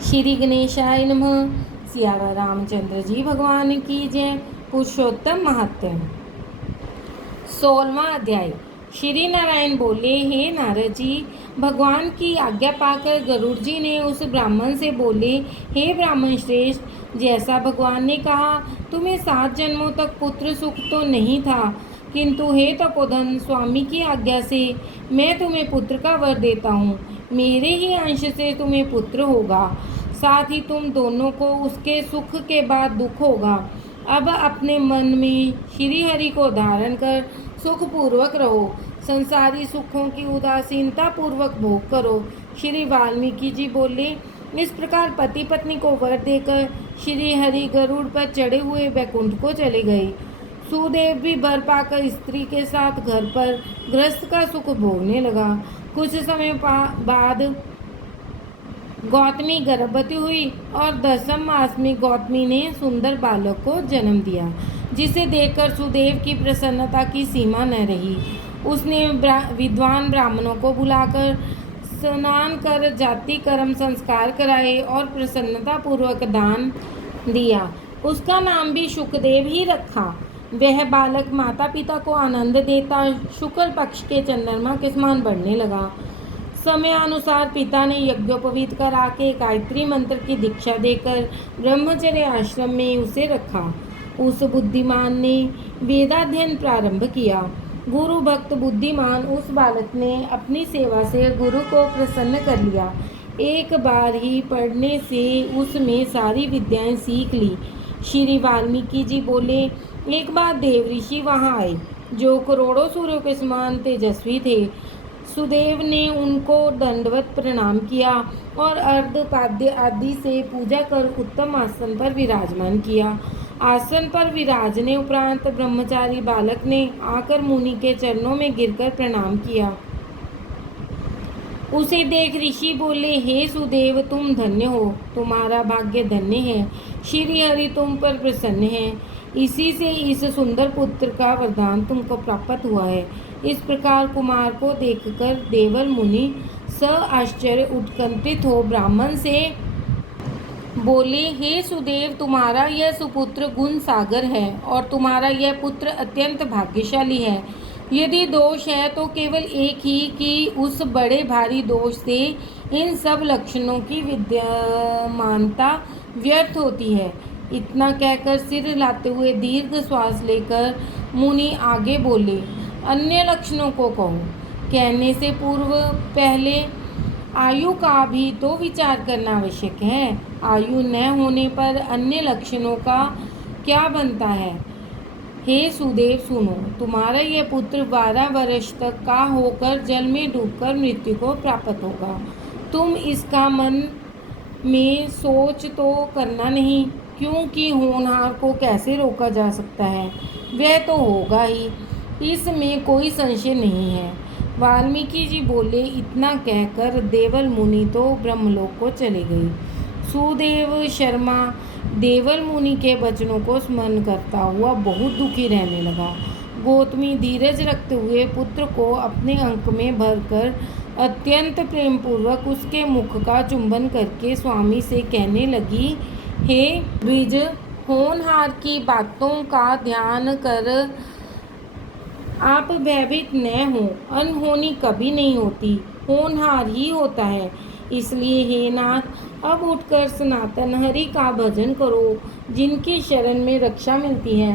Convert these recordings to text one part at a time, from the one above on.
श्री गणेशाय नमः। सियावर रामचंद्र जी भगवान की जय। पुरुषोत्तम महात्म्य। 16वां अध्याय। श्री नारायण बोले, हे नारद जी, भगवान की आज्ञा पाकर गरुड़ जी ने उस ब्राह्मण से बोले, हे ब्राह्मण श्रेष्ठ, जैसा भगवान ने कहा, तुम्हें 7 जन्मों तक पुत्र सुख तो नहीं था, किंतु हे तपोधन, स्वामी की आज्ञा से मैं तुम्हें पुत्र का वर देता हूँ। मेरे ही अंश से तुम्हें पुत्र होगा, साथ ही तुम दोनों को उसके सुख के बाद दुख होगा। अब अपने मन में श्री हरि को धारण कर सुखपूर्वक रहो, संसारी सुखों की उदासीनता पूर्वक भोग करो। श्री वाल्मीकि जी बोले, इस प्रकार पति पत्नी को वर देकर श्री हरि गरुड़ पर चढ़े हुए वैकुंठ को चले गए। सुदेव भी वर पाकर स्त्री के साथ घर पर गृहस्थ का सुख भोगने लगा। कुछ समय बाद गौतमी गर्भवती हुई और 10वें मास में गौतमी ने सुंदर बालक को जन्म दिया, जिसे देखकर सुदेव की प्रसन्नता की सीमा न रही। उसने विद्वान ब्राह्मणों को बुलाकर स्नान कर जाति कर्म संस्कार कराए और प्रसन्नता पूर्वक दान दिया। उसका नाम भी शुकदेव ही रखा। वह बालक माता पिता को आनंद देता शुक्ल पक्ष के चंद्रमा के समान बढ़ने लगा। समय अनुसार पिता ने यज्ञोपवीत करा के गायत्री मंत्र की दीक्षा देकर ब्रह्मचर्य आश्रम में उसे रखा। उस बुद्धिमान ने वेदाध्ययन प्रारंभ किया। गुरु भक्त बुद्धिमान उस बालक ने अपनी सेवा से गुरु को प्रसन्न कर लिया। एक बार ही पढ़ने से उसमें सारी विद्याएं सीख ली। श्री वाल्मीकि जी बोले, एक बार देव ऋषि वहाँ आए, जो करोड़ों सूर्यों के समान तेजस्वी थे। सुदेव ने उनको दंडवत प्रणाम किया और अर्धपाद्य आदि से पूजा कर उत्तम आसन पर विराजमान किया। आसन पर विराजने उपरांत ब्रह्मचारी बालक ने आकर मुनि के चरणों में गिरकर प्रणाम किया। उसे देख ऋषि बोले, हे सुदेव, तुम धन्य हो, तुम्हारा भाग्य धन्य है। श्री हरि तुम पर प्रसन्न है, इसी से इस सुंदर पुत्र का वरदान तुमको प्राप्त हुआ है। इस प्रकार कुमार को देखकर देवल मुनि स आश्चर्य उत्कंठित हो ब्राह्मण से बोले, हे सुदेव, तुम्हारा यह सुपुत्र गुण सागर है और तुम्हारा यह पुत्र अत्यंत भाग्यशाली है। यदि दोष है तो केवल एक ही कि उस बड़े भारी दोष से इन सब लक्षणों की विद्यमानता व्यर्थ होती है। इतना कहकर सिर हिलाते हुए दीर्घ श्वास लेकर मुनि आगे बोले, अन्य लक्षणों को कहो। कहने से पूर्व पहले आयु का भी तो विचार करना आवश्यक है। आयु न होने पर अन्य लक्षणों का क्या बनता है। हे सुदेव, सुनो, तुम्हारा यह पुत्र 12 वर्ष तक का होकर जल में डूबकर मृत्यु को प्राप्त होगा। तुम इसका मन में सोच तो करना नहीं, क्योंकि होनहार को कैसे रोका जा सकता है, वह तो होगा ही, इसमें कोई संशय नहीं है। वाल्मीकि जी बोले, इतना कहकर देवल मुनि तो ब्रह्मलोक को चले गए। सुदेव शर्मा देवल मुनि के वचनों को स्मरण करता हुआ बहुत दुखी रहने लगा। गौतमी धीरज रखते हुए पुत्र को अपने अंक में भरकर अत्यंत प्रेम पूर्वक उसके मुख का चुंबन करके स्वामी से कहने लगी, हे द्विज, होनहार की बातों का ध्यान कर आप भयभीत न हो। अनहोनी कभी नहीं होती, होनहार ही होता है। इसलिए हे नाथ, अब उठकर सनातन हरि का भजन करो, जिनकी शरण में रक्षा मिलती है।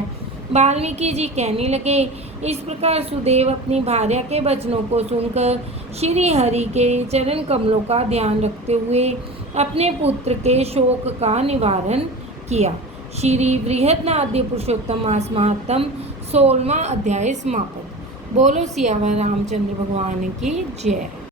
वाल्मीकि जी कहने लगे, इस प्रकार सुदेव अपनी भार्या के वचनों को सुनकर श्री हरि के चरण कमलों का ध्यान रखते हुए अपने पुत्र के शोक का निवारण किया। श्री बृहदनाद्य पुरुषोत्तम मास महात्म 16वां अध्याय समाप्त। बोलो सियावर रामचंद्र भगवान की जय।